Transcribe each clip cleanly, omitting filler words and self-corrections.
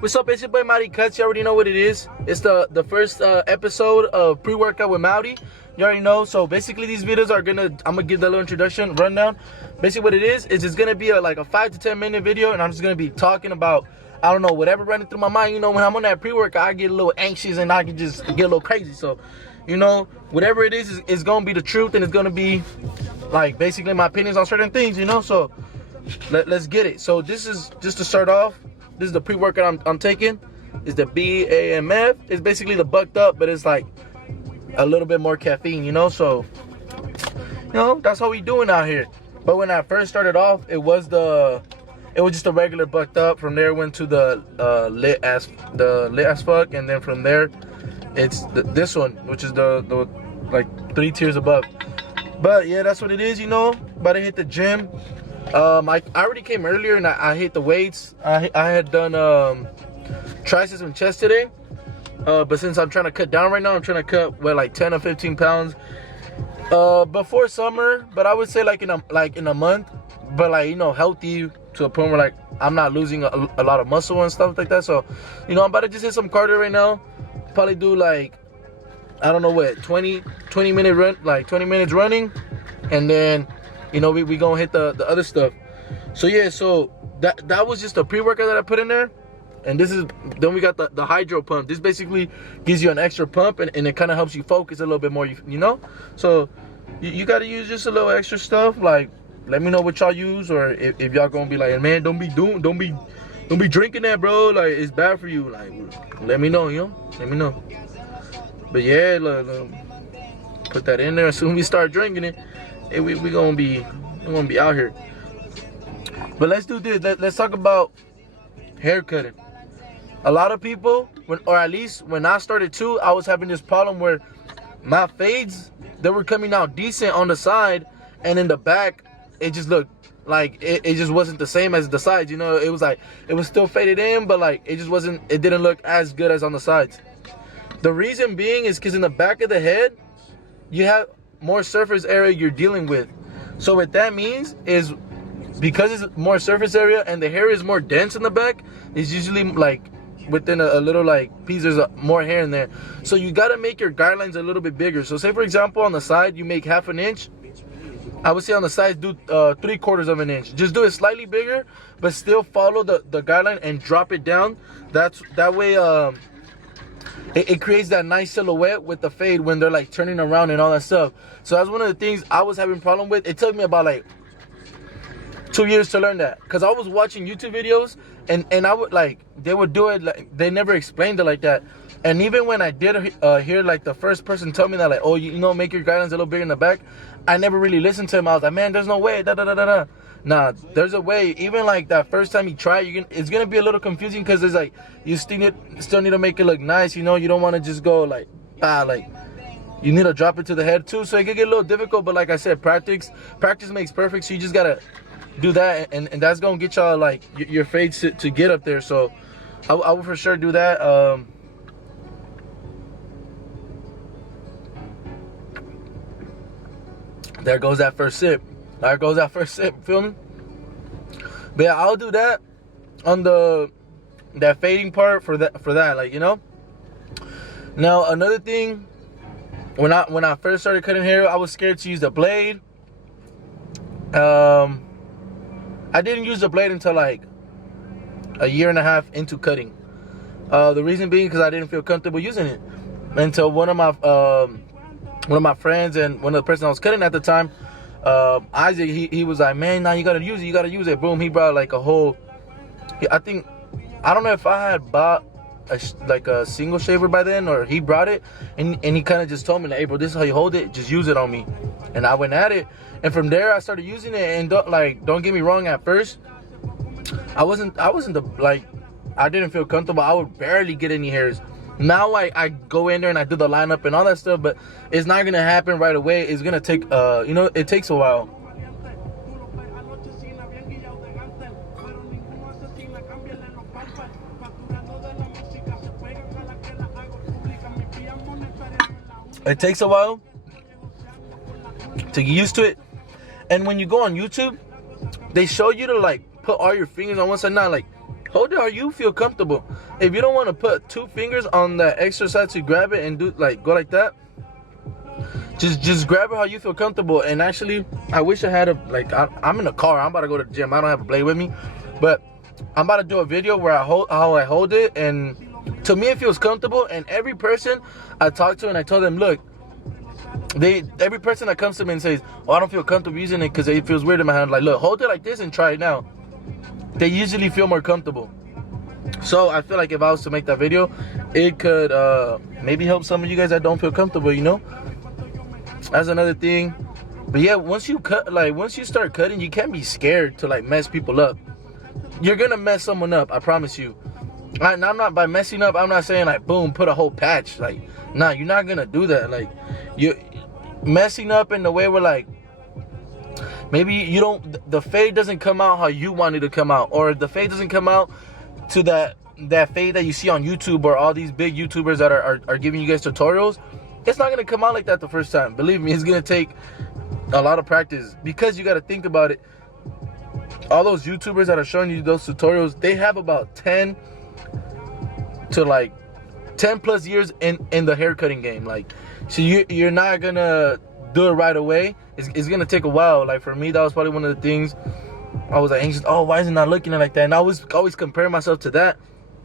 What's up, it's your boy Mauri Cuts. You already know what it is. It's the first episode of pre-workout with Mauri. You already know. So basically these videos are I'm gonna give the little introduction rundown. Basically what it is it's gonna be like a 5 to 10 minute video, and I'm just gonna be talking about, I don't know, whatever running through my mind. You know, when I'm on that pre-workout, I get a little anxious and I can just get a little crazy. So, you know, whatever it is, it's gonna be the truth, and it's gonna be like basically my opinions on certain things, you know. So let's get it. So this is just to start off. This is the pre-workout I'm taking. It's the BAMF. It's basically the bucked up, but it's like a little bit more caffeine, you know. So, you know, that's how we doing out here. But when I first started off, it was just a regular bucked up. From there, went to the lit as fuck, and then from there, it's this one, which is the like 3 tiers above. But yeah, that's what it is, you know. About to hit the gym. I already came earlier and I hit the weights. I had done triceps and chest today, but since I'm trying to cut down right now, I'm trying to cut like 10 or 15 pounds before summer. But I would say like in a month, but like, you know, healthy to a point where like I'm not losing a lot of muscle and stuff like that. So, you know, I'm about to just hit some cardio right now. Probably do like, I don't know what, 20 minute run, like 20 minutes running, and then, you know, we gonna hit the other stuff. So yeah, so that was just a pre-workout that I put in there. And then we got the hydro pump. This basically gives you an extra pump, and it kind of helps you focus a little bit more, you know. So you got to use just a little extra stuff. Like, let me know what y'all use, or if y'all gonna be like, man, don't be drinking that, bro, like it's bad for you. Like, let me know, you know, let me know. But yeah, look, put that in there. As soon as we start drinking it, we gonna be out here. But let's do this. Let's talk about hair cutting. A lot of people, or at least when I started too, I was having this problem where my fades, they were coming out decent on the side, and in the back, it just looked like it just wasn't the same as the sides. You know, it was like it was still faded in, but like it didn't look as good as on the sides. The reason being is because in the back of the head, you have more surface area you're dealing with. So what that means is, because it's more surface area and the hair is more dense in the back, it's usually like within a little like piece, there's more hair in there. So you got to make your guidelines a little bit bigger. So say for example on the side you make 1/2 inch, I would say on the sides do 3/4 of an inch. Just do it slightly bigger, but still follow the guideline and drop it down. That way it creates that nice silhouette with the fade when they're like turning around and all that stuff. So that's one of the things I was having problem with. It took me about like 2 years to learn that, because I was watching YouTube videos and I would like, they would do it like, they never explained it like that. And even when I did hear like the first person tell me that, like, oh, you know, make your guidelines a little bigger in the back, I never really listened to him. I was like, man, there's no way, Nah, there's a way. Even like that first time you try, it's gonna be a little confusing, because it's like you still need to make it look nice. You know, you don't want to just go like you need to drop it to the head too. So it can get a little difficult. But like I said, practice makes perfect. So you just gotta do that, and that's gonna get y'all like your fades to get up there. So I will for sure do that. There goes that first sip. Feel me? But yeah, I'll do that on that fading part for that, like, you know. Now another thing, when I first started cutting hair, I was scared to use the blade. I didn't use the blade until like 1.5 years into cutting. The reason being because I didn't feel comfortable using it until one of my friends and one of the person I was cutting at the time, Isaac, he was like, man, now you gotta use it. Boom, he brought like a whole, I don't know if I had bought a single shaver by then, or he brought it, and he kind of just told me like, hey bro, this is how you hold it, just use it on me. And I went at it, and from there I started using it. And don't get me wrong, at first I didn't feel comfortable. I would barely get any hairs. Now I go in there and I do the lineup and all that stuff, but it's not gonna happen right away. It's gonna take you know, it takes a while. It takes a while to get used to it. And when you go on YouTube, they show you to like put all your fingers on one side. Not like hold it how you feel comfortable. If you don't want to put 2 fingers on that exercise to grab it and do like go like that, just grab it how you feel comfortable. And actually, I wish I had I'm in a car. I'm about to go to the gym. I don't have a blade with me, but I'm about to do a video where I hold it, and to me it feels comfortable. And every person I talk to and I tell them, look, every person that comes to me and says, oh, I don't feel comfortable using it because it feels weird in my hand, like, look, hold it like this and try it now. They usually feel more comfortable. So I feel like if I was to make that video, it could maybe help some of you guys that don't feel comfortable, you know. That's another thing. But yeah, once you start cutting, you can't be scared to like mess people up. You're gonna mess someone up, I promise you. And I'm not, by messing up, I'm not saying like boom, put a whole patch. Like, nah, you're not gonna do that. Like, you messing up in the way where like maybe the fade doesn't come out how you want it to come out, or the fade doesn't come out to that fade that you see on YouTube, or all these big YouTubers that are giving you guys tutorials. It's not gonna come out like that the first time. Believe me, it's gonna take a lot of practice, because you got to think about it. All those YouTubers that are showing you those tutorials, they have about 10 plus years in the haircutting game. Like, so you're not gonna do it right away. It's gonna take a while. Like for me, that was probably one of the things I was like anxious. Oh, why is it not looking like that? And I was always comparing myself to that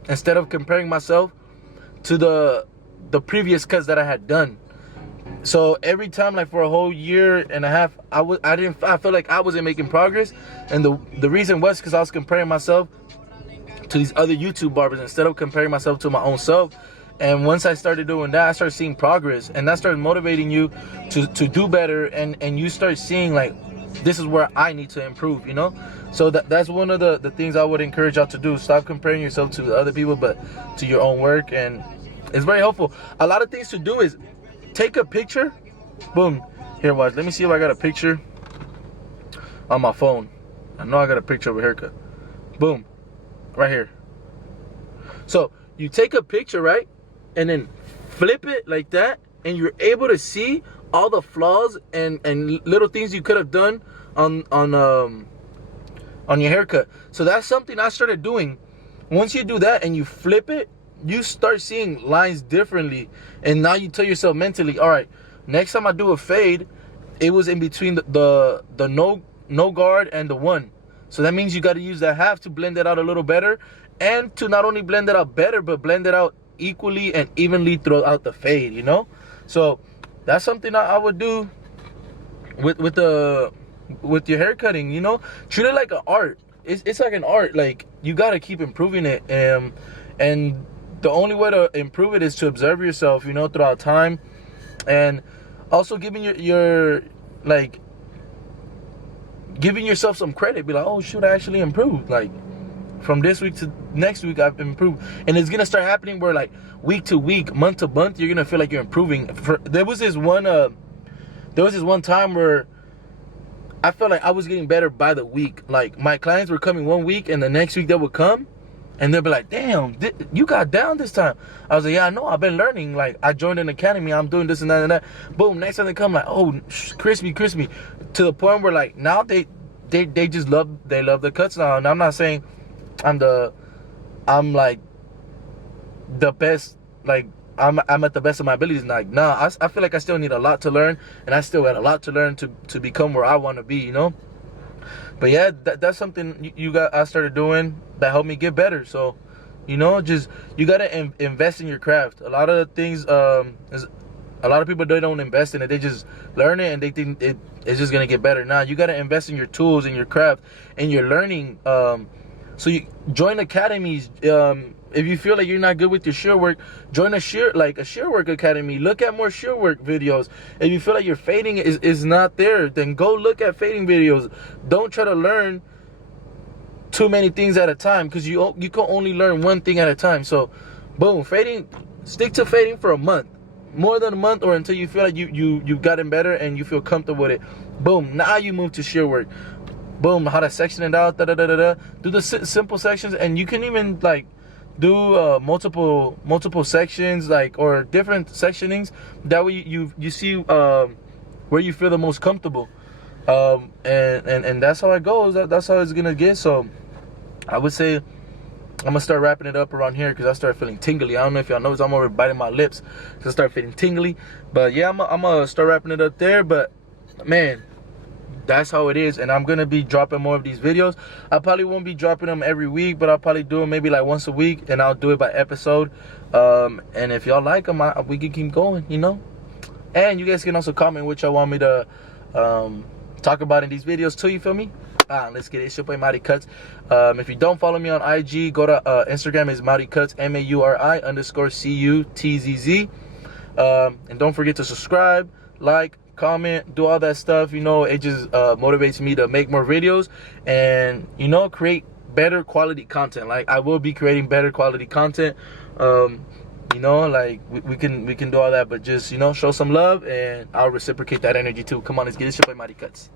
instead of comparing myself to the previous cuts that I had done. So every time, like for a whole year and a half, I felt like I wasn't making progress, and the reason was because I was comparing myself to these other YouTube barbers instead of comparing myself to my own self. And once I started doing that, I started seeing progress, and that started motivating you to do better, and you start seeing like, this is where I need to improve, you know. So that's one of the things I would encourage y'all to do. Stop comparing yourself to other people, but to your own work. And it's very helpful. A lot of things to do is take a picture. Boom. Here, watch. Let me see if I got a picture on my phone. I know I got a picture of a haircut. Boom. Right here. So you take a picture, right? And then flip it like that, and you're able to see all the flaws and little things you could have done on your haircut. So that's something I started doing. Once you do that and you flip it, you start seeing lines differently. And now you tell yourself mentally, all right, next time I do a fade, it was in between the no guard and the one. So that means you got to use that half to blend it out a little better, and to not only blend it out better, but blend it out equally and evenly throughout the fade, you know. So that's something I would do with your hair cutting, you know. Treat it like an art. It's like an art. Like, you got to keep improving it, and the only way to improve it is to observe yourself, you know, throughout time. And also giving giving yourself some credit. Be like, oh shoot, I actually improved. Like, from this week to next week, I've improved. And it's gonna start happening where, like, week to week, month to month, you're gonna feel like you're improving. There was this one time where I felt like I was getting better by the week. Like, my clients were coming one week, and the next week they would come, and they'll be like, damn, you got down this time. I was like, yeah, I know, I've been learning. Like, I joined an academy, I'm doing this and that and that. Boom, next time they come, like, oh, crispy. To the point where, like, now they just love the cuts now. And I'm not saying I'm like the best, like I'm at the best of my abilities. Like, nah, I feel like I still need a lot to learn, and I still got a lot to learn to become where I want to be, you know. But yeah, that's something I started doing that helped me get better. So, you know, just, you gotta invest in your craft. A lot of things, a lot of people, they don't invest in it. They just learn it and they think it's just gonna get better. Now you gotta invest in your tools and your craft and your learning. So you join academies. If you feel like you're not good with your shear work, join a shear work academy. Look at more shear work videos. If you feel like your fading is not there, then go look at fading videos. Don't try to learn too many things at a time, because you can only learn one thing at a time. So, boom, fading. Stick to fading for a month, more than a month, or until you feel like you've gotten better and you feel comfortable with it. Boom. Now you move to shear work. Boom. How to section it out. Do the simple sections, and you can even like do multiple sections, like, or different sectionings. That way you see where you feel the most comfortable. And that's how it goes. That's how it's gonna get. So I would say I'm gonna start wrapping it up around here because I start feeling tingly. I don't know if y'all notice, I'm over biting my lips because I start feeling tingly. But yeah, I'm gonna start wrapping it up there. But man, that's how it is, and I'm gonna be dropping more of these videos. I probably won't be dropping them every week, but I'll probably do them maybe like once a week, and I'll do it by episode. And if y'all like them, we can keep going, you know. And you guys can also comment what y'all want me to talk about in these videos too, you feel me? Let's get it. It's your boy Mauri Cuts. If you don't follow me on IG, go to Instagram. Is Mauri Cuts, MAURI_CUTZZ. And don't forget to subscribe, like, comment, do all that stuff. You know, it just motivates me to make more videos and, you know, create better quality content. Like, I will be creating better quality content. You know, like we can do all that, but just, you know, show some love and I'll reciprocate that energy too. Come on, let's get it. It's your boy Mauri Cuts.